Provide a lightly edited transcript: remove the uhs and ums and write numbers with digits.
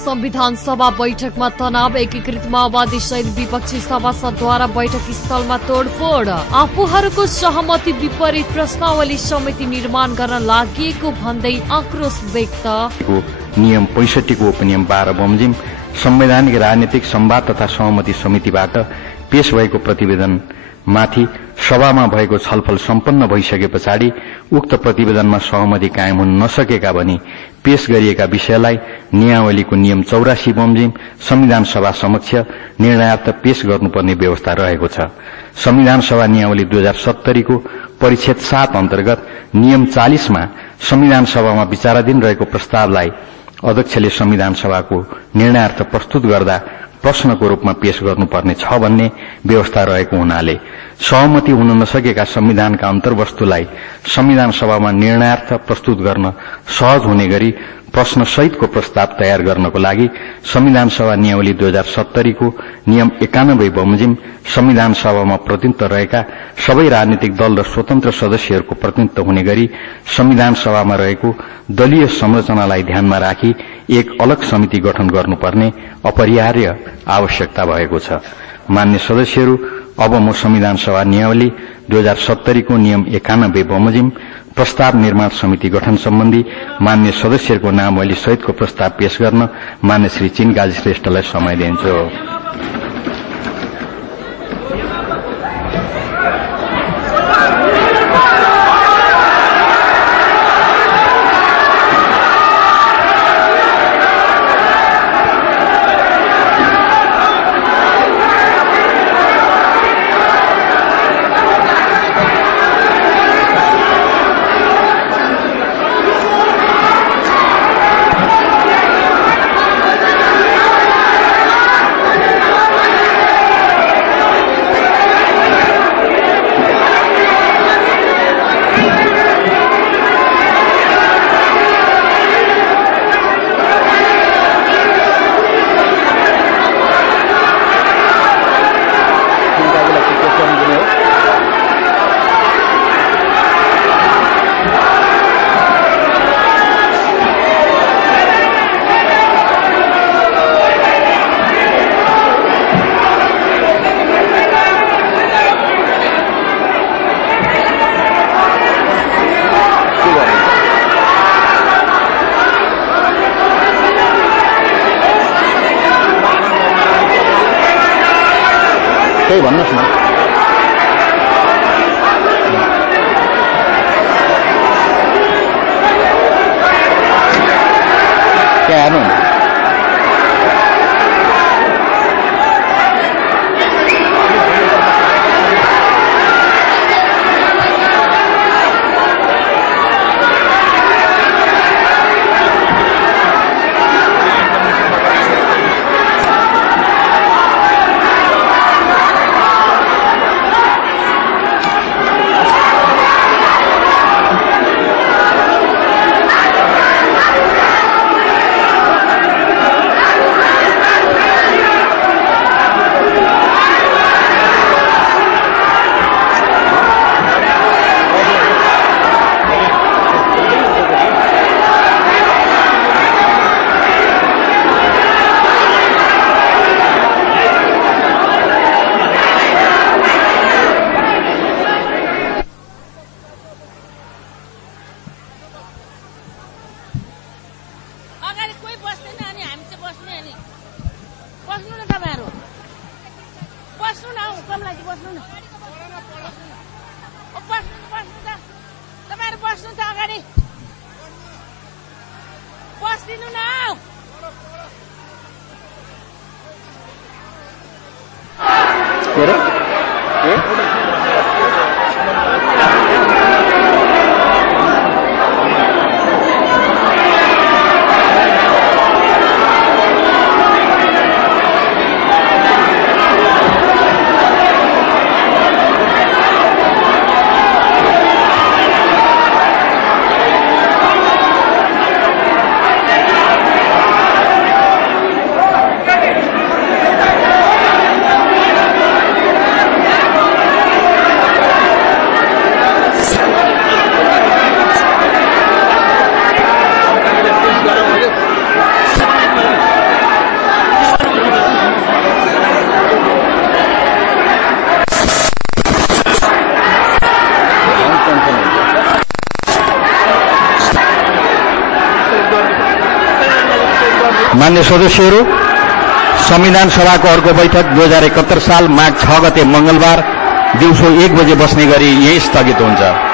संविधान सभा बैठकमा तनाव। एकीकृत माओवादी सहित विपक्षी सभासदद्वारा बैठक स्थलमा तोडफोड। आफूहरूको सहमति विपरीत प्रश्नावली समिति निर्माण गर्न लागि भन्दै आक्रोश व्यक्त। नियम 65 को उपनियम 12 बमोजिम संवैधानिक राजनीतिक संवाद तथा सहमति समितिबाट पेश भएको प्रतिवेदन माथि सभामा भएको छलफल सम्पन्न भइसके पछाडि उक्त प्रतिवेदनमा सहमति कायम हुन नसकेका भनी पेश गरिएका विषयलाई नियमावलीको नियम 84 बमोजिम संविधान सभा समक्ष निर्णयार्थ पेश गर्नुपर्ने व्यवस्था रहेको छ। संविधान सभा नियमावली 2070 को परिच्छेद 7 अन्तर्गत नियम 40 मा संविधान सभामा विचाराधीन रहेको प्रस्तावलाई अध्यक्षले संविधान सभाको निर्णयार्थ प्रस्तुत गर्दा प्रश्नको रूपमा पेश गर्नुपर्ने छ भन्ने व्यवस्था रहेको हुनाले सहमति हुन नसकेका संविधानका अन्तर्वस्तुलाई संविधान सभामा निर्णयार्थ प्रस्तुत गर्न सहज हुने गरी प्रश्न सहितको प्रस्ताव तयार गर्नको लागि संविधान सभा नियमावली 2070 को नियम 91 बमोजिम संविधान सभामा प्रतिनिधित्व रहेका सबै राजनीतिक दल र स्वतन्त्र सदस्यहरूको प्रतिनिधित्व हुने गरी संविधान सभामा रहेको दलीय संरचनालाई ध्यानमा राखी एक अलग समिति गठन गर्नुपर्ने अपरिहार्य आवश्यकता भएको छ। मान्य सदस्यहरू, अब म संविधान सभा नियमावली 2070 को नियम 91 बमोजिम प्रस्ताव निर्माण समिति गठन सम्बन्धी मान्य सदस्यहरूको नामावली सहितको प्रस्ताव पेश गर्न मान्य श्री चिनकाजी श्रेष्ठलाई समय दिन्छु। केही भन्नुस् न। क्या हेर्नु मान्य सदस्यहरू, संविधान सभाको अर्को बैठक 2071 साल माघ 6 गते मंगलबार दिउँसो 1 बजे बस्ने गरी यही स्थगित हुन्छ।